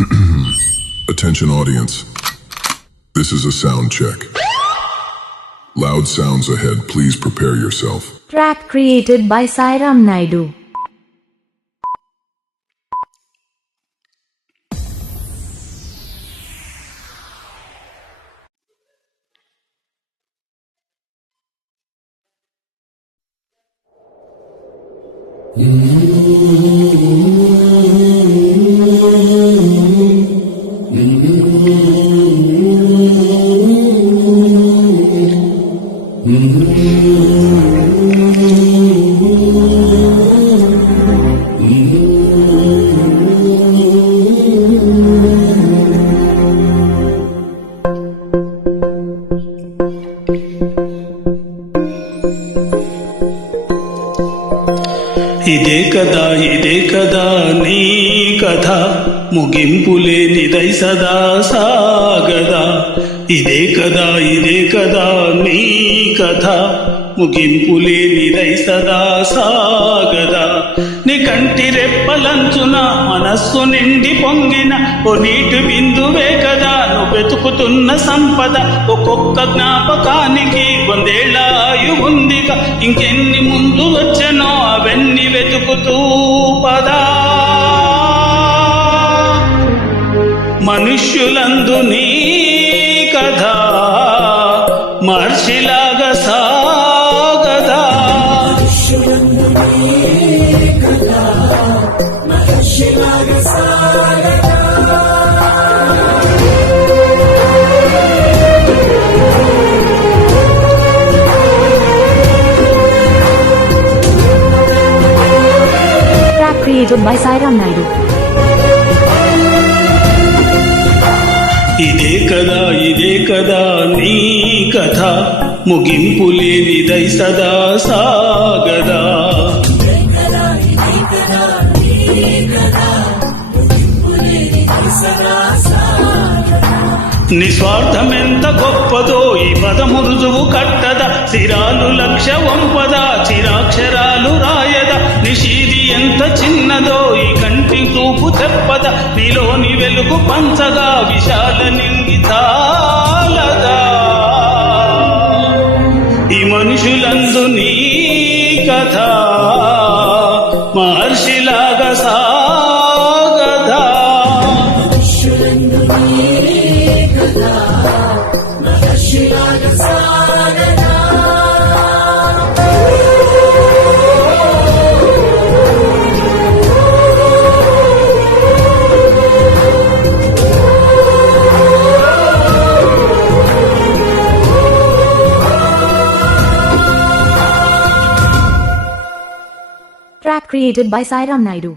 Attention audience. This is a sound check. Loud sounds ahead. Please prepare yourself. Track created by Sairam Naidu. ఇదే కదా నీ కథ ముగింపులేనిదై సదా సాగదా. ఇదే కదా నీ కథ ముగింపులేనిదై సదా సాగదా. నీ కంటి రెప్పలంచున మనస్సు నిండి పొంగిన ఓ నీటి బిందువే కదా నువ్వు వెతుకుతున్న సంపద. ఒక్కొక్క జ్ఞాపకానికి 100 ఏళ్ల ఆయువు ఉందిగా. ఇంకెన్ని ముందు వచ్చనో అవన్నీ వెతుకుతూ పదా. మనుష్యులందు నీ కథ మహర్షిలాగా సాగదా. Track created by Sairam Naidu. ఇదే కదా నీ కథ ముగింపులేనిదై సదా సాగదా. నిస్వార్థమెంత గొప్పదో ఈ పదము రుజువు కట్టద. సిరాలు లక్ష వంపద చిరాక్షరాలు రాయద. నిషీది ఎంత చిన్నదో ఈ కంటి చూపు తెప్పద. నీలోని వెలుగు పంచగా విశాల నింగి తాలదా. ఈ మనుషులందు నీ కథ మహర్షిలాగా సాగదా. Track created by Sairam Naidu.